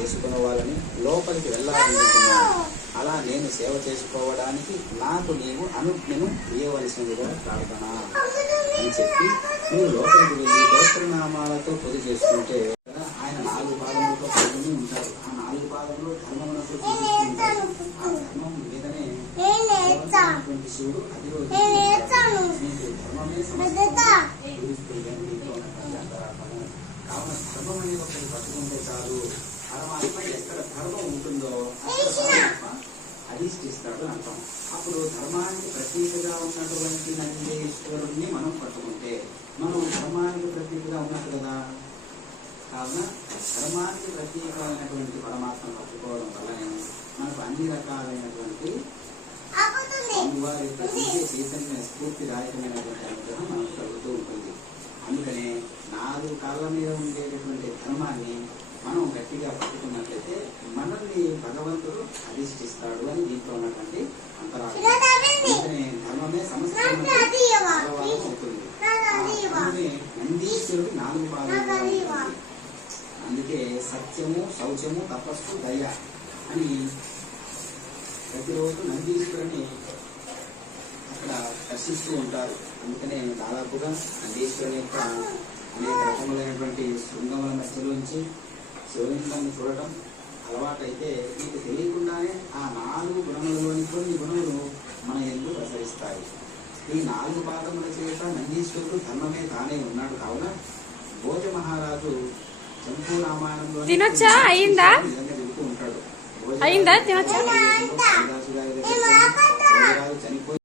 చేసుకునే వాళ్ళని లోపలికి వెళ్ళాలనుకుంటున్నాను. అలా నేను సేవ చేసుకోవడానికి నాకు నీవు అనుజ్ఞను ఇవ్వవలసినదిగా ప్రార్థన అని చెప్పి మీరు లోపలికి వెళ్ళి గోత్రనామాలతో పొది చేసుకుంటే ఆయన 4 భాగములతో పొందుతూ ఉంటారు. ఆ 4 భాగంలో ధర్మమునకు చూపిస్తూ ఉంటారు. ఆ ధర్మం మీదనే శివుడు కావున ధర్మం అనేది ఒకటి పట్టుకుంటే చాలు. పరమాత్మ ఎక్కడ ధర్మం ఉంటుందో అధిష్ఠిస్తాడు అంటాం. అప్పుడు ధర్మానికి ప్రతీకగా ఉన్నటువంటి నందీశ్వరుణ్ణి మనం పట్టుకుంటే మనం ధర్మానికి ప్రతీకగా ఉన్నట్టు కదా. కావున ధర్మానికి ప్రతీకమైనటువంటి పరమాత్మ పట్టుకోవడం వల్లనే మనకు అన్ని రకాలైనటువంటి వారి యొక్క చైతన్య స్ఫూర్తిదాయకమైనటువంటి అనుగ్రహం మనకు కలుగుతూ ఉంటుంది. అందుకనే 4 కాళ్ళ మీద ఉండేటటువంటి ధర్మాన్ని మనం గట్టిగా పట్టుకున్నట్లయితే మనల్ని భగవంతుడు అధిష్ఠిస్తాడు అని దీంట్లో ఉన్నటువంటి అంతరార్థం. అందుకనే ధర్మమే సమస్త అవుతుంది. నందీశ్వరుడు 4 పాదాలు. అందుకే సత్యము, శౌచము, తపస్సు, దయ అని ప్రతిరోజు నందీశ్వరుని అక్కడ దర్శిస్తూ ఉంటారు. అందుకనే దాదాపుగా నందీశ్వరుని యొక్క అనేక రకములైనటువంటి శృంగముల మధ్యలోంచి శివలింగాన్ని చూడటం అలవాటైతే మీకు తెలియకుండానే ఆ 4 గుణములలోని కొన్ని గుణములు మన ఎందుకు ప్రసరిస్తాయి. ఈ 4 పాదముల చేత నందీశ్వరుడు ధర్మమే తానే ఉన్నాడు. కావున భోజ మహారాజు చంపూ రామాయణంలో తినొచ్చా అయిందా చెబుతూ ఉంటాడు. అయిందా తినొచ్చా చనిపోయి